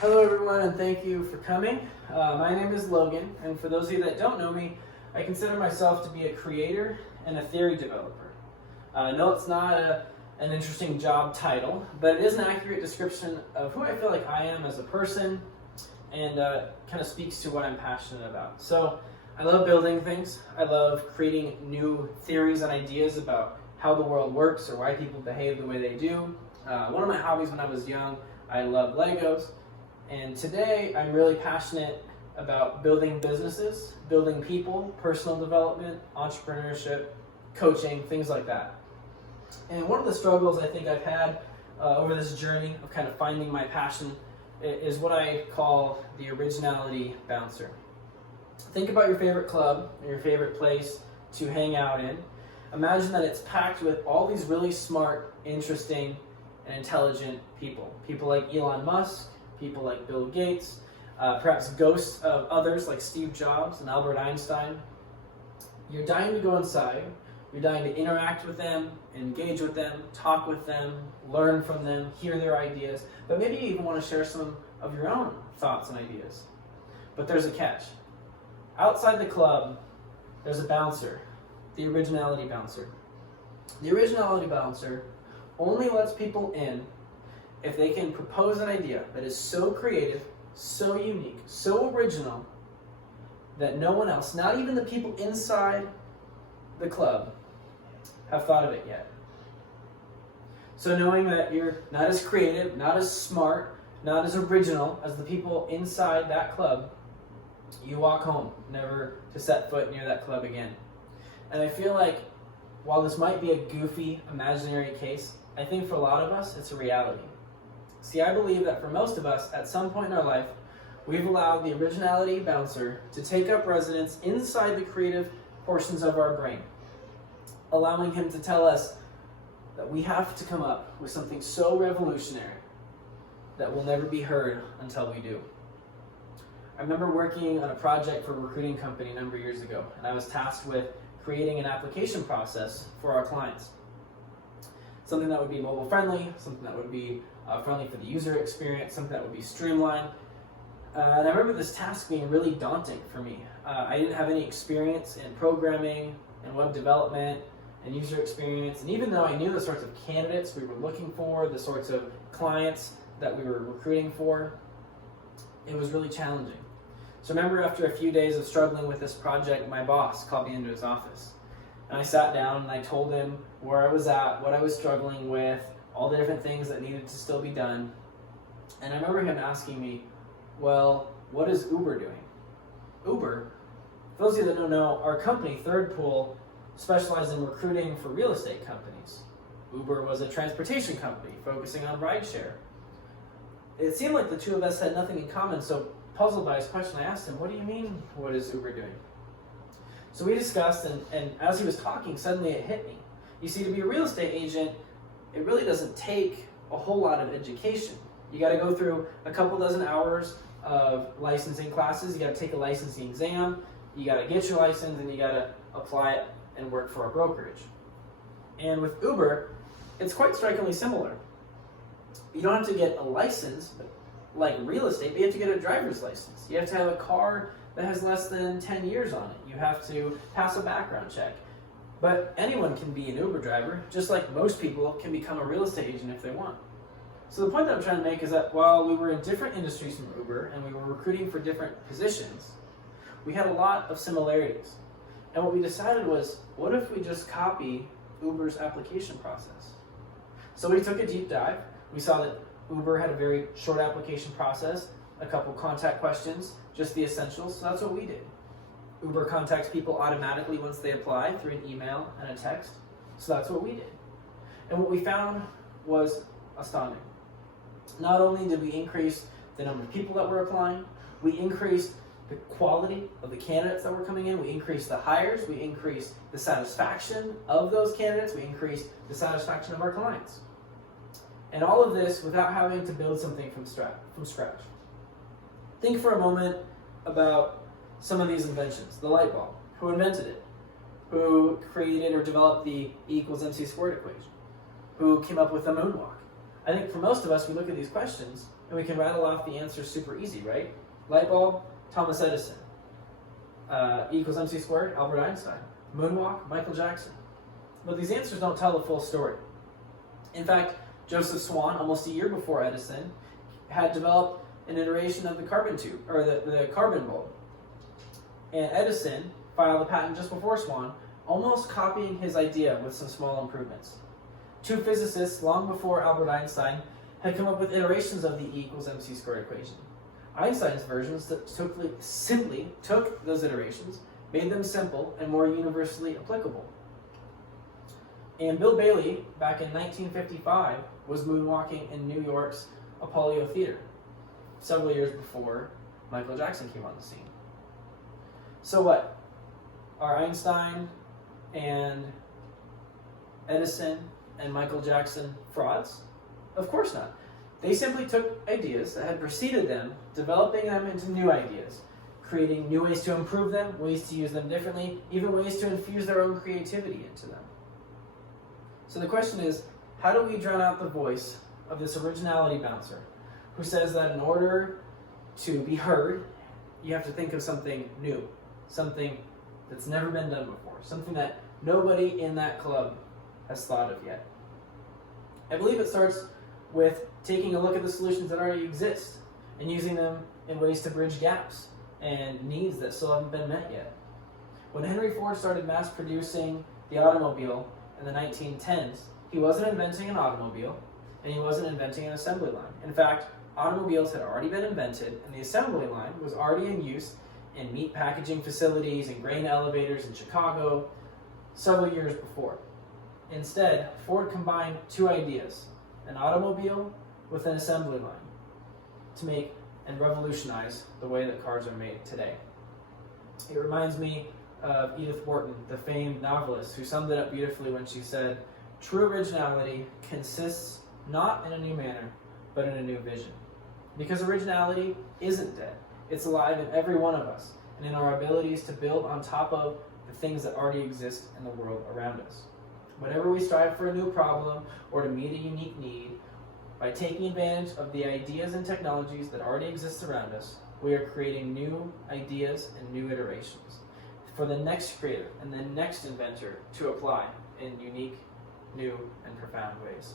Hello everyone, and thank you for coming. My name is Logan, and for those of you that don't know me, I consider myself to be a creator and a theory developer. No, it's not an interesting job title, but it is an accurate description of who I feel like I am as a person, and kind of speaks to what I'm passionate about. So I love building things. I love creating new theories and ideas about how the world works or why people behave the way they do. One of my hobbies when I was young, I loved Legos. And today I'm really passionate about building businesses, building people, personal development, entrepreneurship, coaching, things like that. And one of the struggles I think I've had over this journey of kind of finding my passion is what I call the originality bouncer. Think about your favorite club or your favorite place to hang out in. Imagine that it's packed with all these really smart, interesting, and intelligent people. People like Elon Musk, people like Bill Gates, perhaps ghosts of others like Steve Jobs and Albert Einstein. You're dying to go inside. You're dying to interact with them, engage with them, talk with them, learn from them, hear their ideas, but maybe you even want to share some of your own thoughts and ideas. But there's a catch. Outside the club, there's a bouncer, the originality bouncer. The originality bouncer only lets people in if they can propose an idea that is so creative, so unique, so original, that no one else, not even the people inside the club, have thought of it yet. So knowing that you're not as creative, not as smart, not as original as the people inside that club, you walk home, never to set foot near that club again. And I feel like while this might be a goofy, imaginary case, I think for a lot of us, it's a reality. See, I believe that for most of us, at some point in our life, we've allowed the originality bouncer to take up residence inside the creative portions of our brain, allowing him to tell us that we have to come up with something so revolutionary that will never be heard until we do. I remember working on a project for a recruiting company a number of years ago, and I was tasked with creating an application process for our clients. Something that would be mobile friendly, something that would be friendly for the user experience, something that would be streamlined. And I remember this task being really daunting for me. I didn't have any experience in programming and web development and user experience. And even though I knew the sorts of candidates we were looking for, the sorts of clients that we were recruiting for, it was really challenging. So I remember after a few days of struggling with this project, my boss called me into his office. And I sat down and I told him where I was at, what I was struggling with, all the different things that needed to still be done. And I remember him asking me, well, what is Uber doing? Uber, for those of you that don't know, our company, Third Pool, specialized in recruiting for real estate companies. Uber was a transportation company focusing on rideshare. It seemed like the two of us had nothing in common, so puzzled by his question, I asked him, what do you mean, what is Uber doing? So we discussed, and as he was talking, suddenly it hit me. You see, to be a real estate agent, it really doesn't take a whole lot of education. You got to go through a couple dozen hours of licensing classes, you got to take a licensing exam, you got to get your license, and you got to apply it and work for a brokerage. And with Uber, it's quite strikingly similar. You don't have to get a license, like real estate, but you have to get a driver's license. You have to have a car that has less than 10 years on it. You have to pass a background check. But anyone can be an Uber driver, just like most people can become a real estate agent if they want. So the point that I'm trying to make is that while we were in different industries from Uber and we were recruiting for different positions, we had a lot of similarities. And what we decided was, what if we just copy Uber's application process? So we took a deep dive. We saw that Uber had a very short application process, a couple contact questions, just the essentials, so that's what we did. Uber contacts people automatically once they apply through an email and a text, so that's what we did. And what we found was astounding. Not only did we increase the number of people that were applying, we increased the quality of the candidates that were coming in, we increased the hires, we increased the satisfaction of those candidates, we increased the satisfaction of our clients. And all of this without having to build something from scratch. Think for a moment about some of these inventions. The light bulb. Who invented it? Who created or developed the E=mc² equation? Who came up with the moonwalk? I think for most of us, we look at these questions and we can rattle off the answers super easy, right? Light bulb, Thomas Edison. E equals mc squared, Albert Einstein. Moonwalk, Michael Jackson. But these answers don't tell the full story. In fact, Joseph Swan, almost a year before Edison, had developed an iteration of the carbon tube, or the carbon bulb. And Edison filed a patent just before Swan, almost copying his idea with some small improvements. Two physicists, long before Albert Einstein, had come up with iterations of the E equals mc squared equation. Einstein's versions simply took those iterations, made them simple and more universally applicable. And Bill Bailey, back in 1955, was moonwalking in New York's Apollo Theater, several years before Michael Jackson came on the scene. So what? Are Einstein and Edison and Michael Jackson frauds? Of course not. They simply took ideas that had preceded them, developing them into new ideas, creating new ways to improve them, ways to use them differently, even ways to infuse their own creativity into them. So the question is, how do we drown out the voice of this originality bouncer who says that in order to be heard, you have to think of something new, something that's never been done before, something that nobody in that club has thought of yet? I believe it starts with taking a look at the solutions that already exist and using them in ways to bridge gaps and needs that still haven't been met yet. When Henry Ford started mass producing the automobile in the 1910s, he wasn't inventing an automobile and he wasn't inventing an assembly line. In fact, automobiles had already been invented and the assembly line was already in use in meat packaging facilities and grain elevators in Chicago several years before. Instead, Ford combined two ideas, an automobile with an assembly line, to make and revolutionize the way that cars are made today. It reminds me of Edith Wharton, the famed novelist, who summed it up beautifully when she said, "True originality consists not in a new manner, but in a new vision." Because originality isn't dead. It's alive in every one of us, and in our abilities to build on top of the things that already exist in the world around us. Whenever we strive for a new problem or to meet a unique need, by taking advantage of the ideas and technologies that already exist around us, we are creating new ideas and new iterations for the next creator and the next inventor to apply in unique, new, and profound ways.